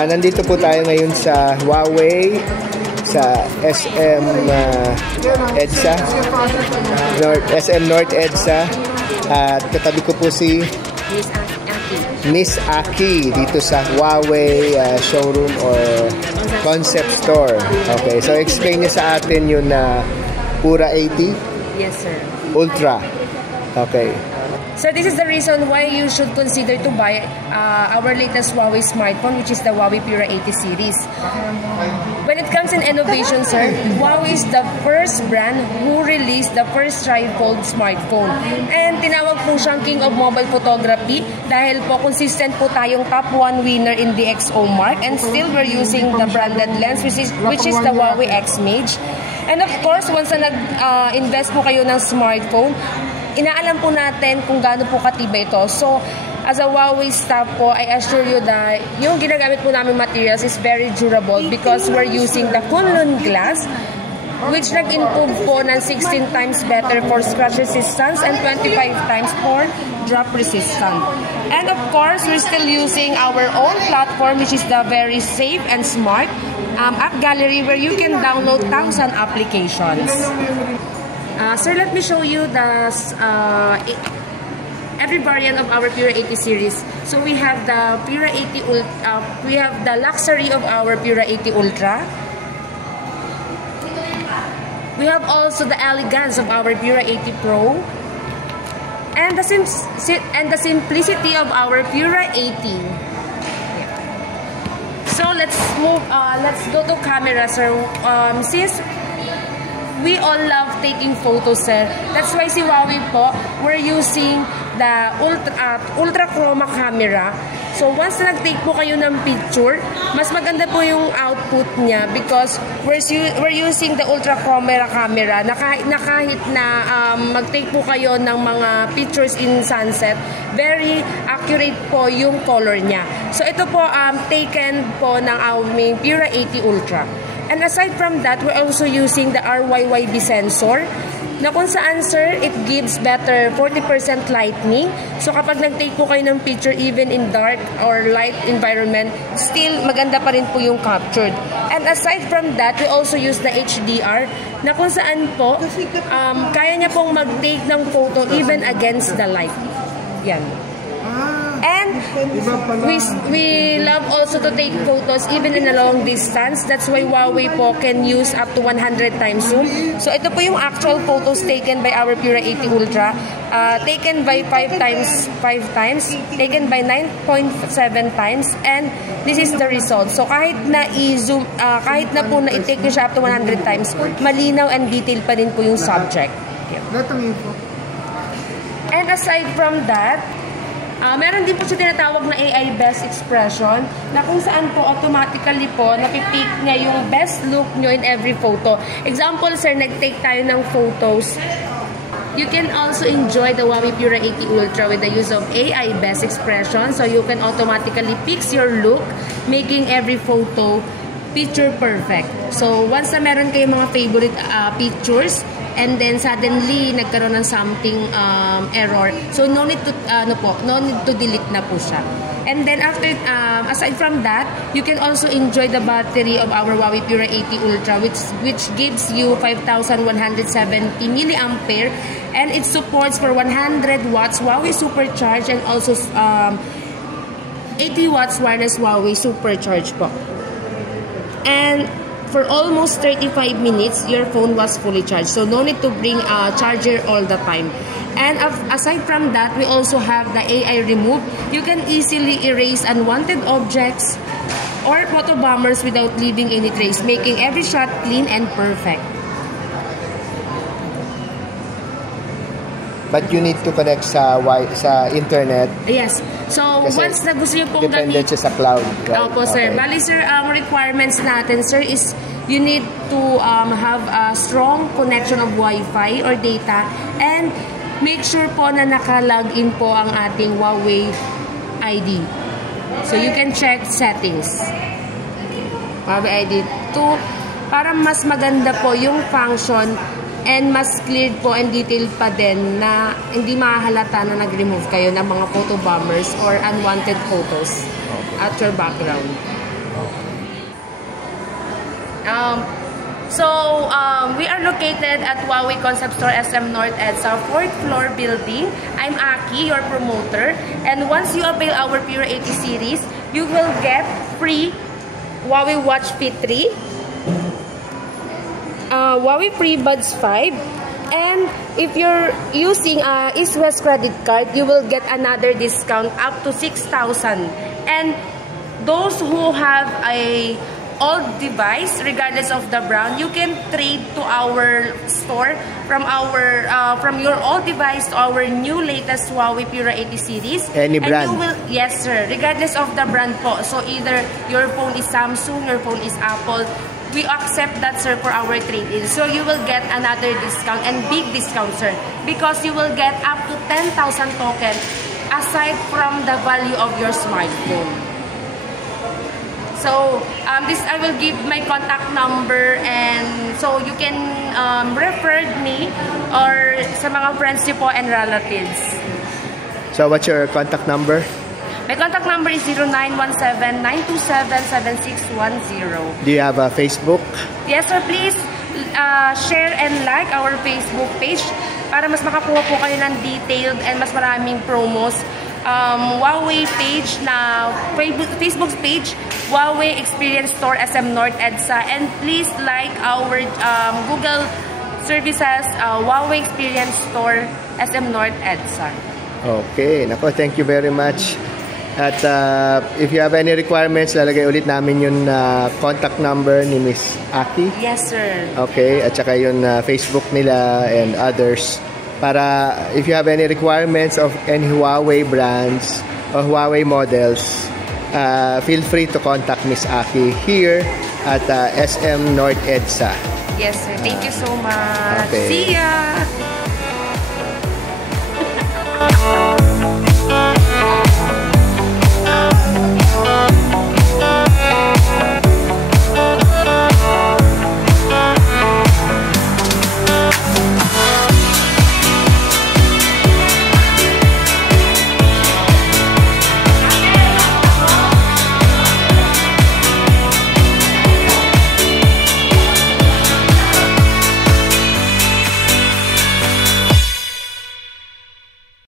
Nandito po tayo ngayon sa Huawei, sa SM EDSA, SM North EDSA. At katabi ko po si Miss Aki dito sa Huawei showroom or concept store. Okay, so explain niya sa atin yung Pura 80? Yes, sir. Ultra. Okay. So this is the reason why you should consider to buy our latest Huawei smartphone, which is the Huawei Pura 80 series. When it comes in innovation, sir, Huawei is the first brand who released the first trifold smartphone. And tinawag po siyang King of Mobile Photography dahil po consistent po tayong top 1 winner in the XO mark, and still we're using the branded lens which is the Huawei X-Mage. And of course, once na nag-invest po kayo ng smartphone, inaalam po natin kung gaano po katibay ito. So, as a Huawei staff po, I assure you that yung ginagamit po namin materials is very durable because we're using the Kunlun glass, which nag-improve po ng 16 times better for scratch resistance and 25 times for drop resistance. And of course, we're still using our own platform, which is the very safe and smart app gallery where you can download 1,000 applications. Sir, let me show you the every variant of our Pura 80 series. So we have the Pura 80 we have the luxury of our Pura 80 Ultra. We have also the elegance of our Pura 80 Pro, and the simplicity of our Pura 80. So let's move. Let's go to camera, sir. Since we all love taking photos, sir. That's why si Huawei po, we're using the ultra chroma camera. So once na nag-take po kayo ng picture, mas maganda po yung output niya because we're using the ultra chroma camera na kahit na mag-take po kayo ng mga pictures in sunset, very accurate po yung color niya. So ito po taken po ng aming Pura 80 Ultra. And aside from that, we're also using the RYYB sensor na kung saan, sir, it gives better 40% lightning. So kapag nag-take po kayo ng picture even in dark or light environment, still maganda pa rin po yung captured. And aside from that, we also use the HDR na kung saan po kaya niya pong mag-take ng photo even against the light. Yan. And we love also to take photos even in a long distance. That's why Huawei po can use up to 100 times zoom. So ito po yung actual photos taken by our Pura 80 Ultra. Taken by 5 times, taken by 9.7 times, and this is the result. So kahit na i-zoom, kahit na po na i-take nyo siya up to 100 times, malinaw and detailed pa rin po yung subject. And aside from that, meron din po siya tinatawag na AI best expression na kung saan po automatically po napipick niya yung best look nyo in every photo. Example, sir, nag-take tayo ng photos. You can also enjoy the Huawei Pura 80 Ultra with the use of AI best expression, so you can automatically pick your look, making every photo picture perfect. So once na meron kayong mga favorite pictures, and then suddenly nagkaroon ng something error, so no need to delete na po siya. And then after aside from that, you can also enjoy the battery of our Huawei Pura 80 Ultra, which gives you 5,170 milliampere, and it supports for 100 watts Huawei Supercharge and also 80 watts wireless Huawei Supercharge po. And for almost 35 minutes, your phone was fully charged. So no need to bring a charger all the time. And aside from that, we also have the AI remove. You can easily erase unwanted objects or photo bombers without leaving any trace, making every shot clean and perfect. But you need to connect sa internet. Yes. So, kasi once na gusto nyo pong dependent siya sa cloud. Right? Opo, sir. Okay. Bali, sir, requirements natin, sir, is you need to have a strong connection of Wi-Fi or data, and make sure po na naka-login po ang ating Huawei ID. So, you can check settings. Huawei ID 2. Para mas maganda po yung function and mas clear po and detailed pa din na hindi mahalata na nag-remove kayo ng mga photo bombers or unwanted photos at your background. We are located at Huawei Concept Store SM North EDSA, 4th floor building. I'm Aki, your promoter. And once you avail our Pure 80 series, you will get free Huawei Watch Fit 3, Huawei FreeBuds 5, and if you're using East West credit card, you will get another discount up to 6,000. And those who have a old device, regardless of the brand, you can trade to our store from your old device to our new latest Huawei Pure 80 series. Any brand? And you will, yes sir, regardless of the brand po. So either your phone is Samsung, your phone is Apple, we accept that sir for our trade-in. So you will get another discount, and big discount sir, because you will get up to 10,000 tokens aside from the value of your smartphone. So, I will give my contact number, and so you can refer me or sa mga friends niyo po and relatives. So, what's your contact number? My contact number is 0917-927-7610. Do you have a Facebook? Yes sir, please share and like our Facebook page para mas makakuha po kayo ng detailed and mas maraming promos. Huawei page na Facebook page, Huawei Experience Store SM North EDSA, and please like our Google services, Huawei Experience Store SM North EDSA. Okay, nako, thank you very much. At if you have any requirements, lalagay ulit namin yung contact number ni Miss Aki. Yes sir. Okay, at saka yung Facebook nila and others. Para if you have any requirements of any Huawei brands or Huawei models, feel free to contact Miss Aki here at SM North EDSA. Yes sir, thank you so much. Okay. See ya!